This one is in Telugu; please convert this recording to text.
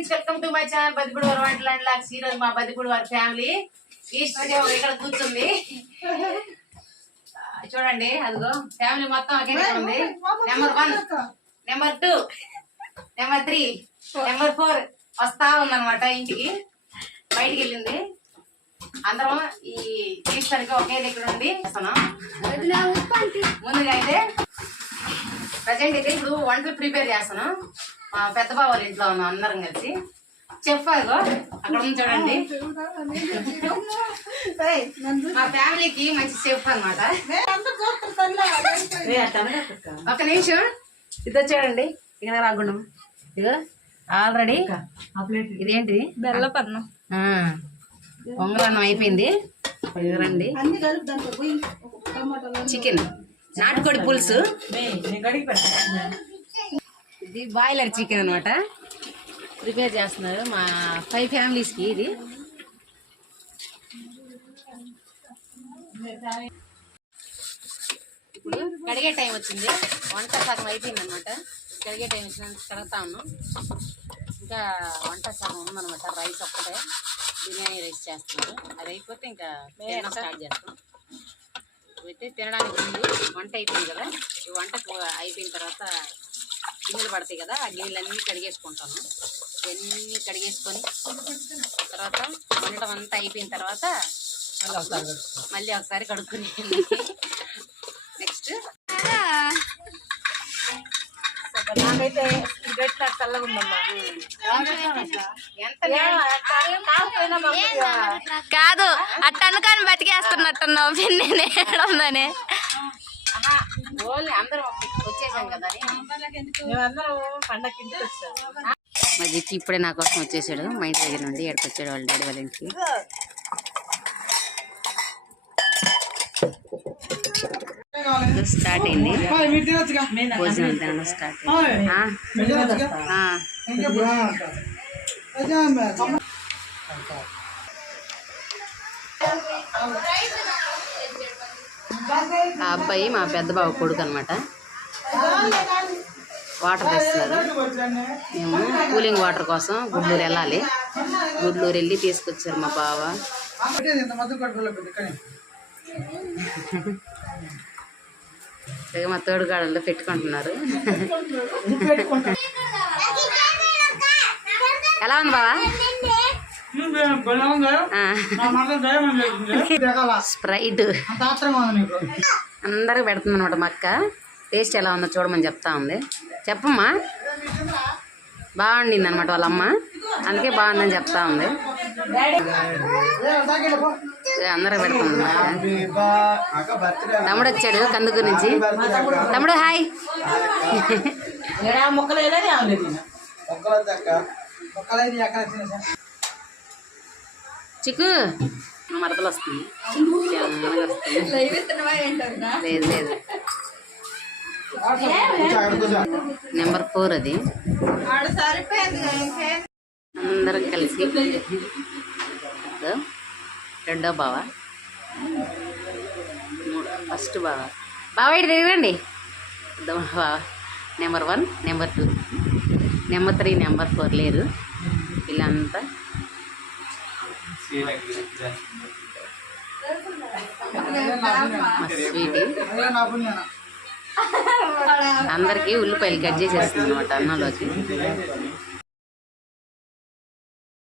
Friends, welcome to my channel Badipudi వారి వంటలు అండ్ లాక్స్. ఈ రోజు మా బదిపూడి వారి ఫ్యామిలీ ఈ స్టూడియో ఇక్కడ కూర్చుంది. చూడండి, అదిగో ఫ్యామిలీ మొత్తం ఒకే ఉంది. నెంబర్ 1, నెంబర్ 2, నెంబర్ 3, నెంబర్ 4 వస్తా ఉందన్నమాట. ఇంటికి బయటికి వెళ్ళింది. అందరం ఈ తీసరికి ఒకే దగ్గర ఉండి ముందుగా అయితే ప్రజెంట్ అయితే ఇప్పుడు వంటలు ప్రిపేర్ చేస్తాను. మా పెద్ద బావ వాళ్ళ ఇంట్లో ఉన్నాం అందరం కలిసి. చెఫ్ అగో అక్కడ ఉంది చూడండి. మా ఫ్యామిలీకి మంచి చెఫ్ అనమాట. ఒక నిమిషం ఇది వచ్చాడండి. ఇక్కడ రాకుండా ఇగో ఆల్రెడీ ఇదేంటి బెల్లపన్నం పొంగలన్నం అయిపోయింది. రండి, చికెన్ నాటుకోడి పులుసు. ఇది బాయిలర్ చికెన్ అనమాట. ప్రిపేర్ చేస్తున్నారు మా 5 ఫ్యామిలీస్కి. ఇది ఇప్పుడు కడిగే టైం వచ్చింది. వంట సగం అయిపోయింది అనమాట. కడిగే టైం వచ్చింది, కడుగుతా ఉన్నాం. ఇంకా వంట సగం ఉందనమాట. రైస్ ఒక్కటే బిర్యానీ రైస్ చేస్తున్నారు. అది అయిపోతే ఇంకా స్టార్ట్ చేస్తాం. అయితే తినడానికి ముందు వంట అయిపోయింది కదా, ఈ వంట అయిపోయిన తర్వాత గిన్నెలు పడతాయి కదా, ఆ గిన్నెలన్నీ కడిగేసుకుంటాను. ఇవన్నీ కడిగేసుకొని తర్వాత వండటం అంతా అయిపోయిన తర్వాత మళ్ళీ ఒకసారి కడుక్కుని నెక్స్ట్ నాకైతే చల్లగా ఉందమ్మా. కాదు అట్ట అనుకాని బతికేస్తున్నట్టున్నావు పిన్నిని. అందరం వచ్చేసాం కదా. మా జిక్కి ఇప్పుడే నా కోసం వచ్చేసాడు. మా ఇంటి దగ్గర నుండి ఎక్కడికి వచ్చాడు వాళ్ళ డాడీ వాళ్ళ ఇంటికి. స్టార్ట్ అయింది భోజనం తినడం స్టార్ట్ అయింది. ఆ అబ్బాయి మా పెద్ద బావ కొడుకు అనమాట. వాటర్ తెస్తున్నారు. మేము కూలింగ్ వాటర్ కోసం గుడ్లూరు వెళ్ళాలి. గుడ్లూరు వెళ్ళి తీసుకొచ్చారు మా బావ. మా తోడుగాడల్లో పెట్టుకుంటున్నారు. ఎలా ఉంది బావా? స్ప్రైట్ అందరికి పెడుతుంది అనమాట. మా అక్క టేస్ట్ ఎలా ఉందో చూడమని చెప్తా ఉంది. చెప్పమ్మా. బాగుండింది అనమాట వాళ్ళ అమ్మ, అందుకే బాగుందని చెప్తా ఉంది. అందరికి పెడుతుంది. తమ్ముడు వచ్చాడు కందుకూరు నుంచి. తమ్ముడు హాయ్. చిక్కు మరదలు వస్తుంది. లేదు లేదు, నెంబర్ 4 అది. అందరం కలిసి రెండో బావ, ఫస్ట్ బావ. బావ ఇటు తిరగండి. బావ నెంబర్ 1, నెంబర్ 2, నెంబర్ 3, నెంబర్ 4 లేరు. వీళ్ళంతా స్వీటీ. అందరికీ ఉల్లిపాయలు కట్ చేసేస్తుంది అనమాట అన్నంలోకి.